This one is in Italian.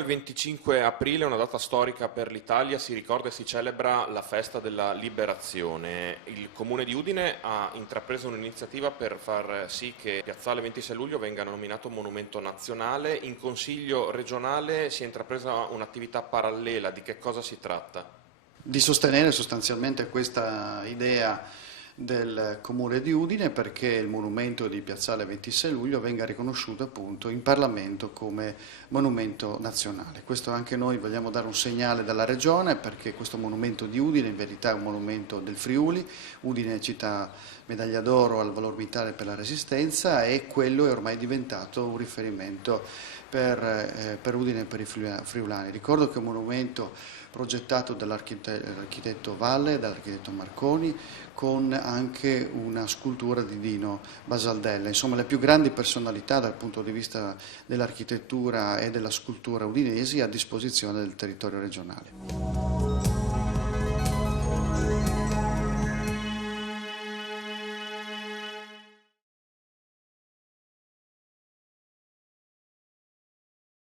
Il 25 aprile è una data storica per l'Italia, si ricorda e si celebra la festa della Liberazione. Il Comune di Udine ha intrapreso un'iniziativa per far sì che Piazzale 26 luglio venga nominato monumento nazionale. In Consiglio regionale si è intrapresa un'attività parallela. Di che cosa si tratta? Di sostenere sostanzialmente questa idea del Comune di Udine perché il monumento di Piazzale 26 luglio venga riconosciuto appunto in Parlamento come monumento nazionale. Questo anche noi vogliamo dare un segnale dalla Regione perché questo monumento di Udine in verità è un monumento del Friuli. Udine è città medaglia d'oro al valor militare per la Resistenza e quello è ormai diventato un riferimento per Udine e per i friulani. Ricordo che è un monumento progettato dall'architetto Valle, dall'architetto Marconi, con anche una scultura di Dino Basaldella. Insomma, le più grandi personalità dal punto di vista dell'architettura e della scultura udinesi a disposizione del territorio regionale.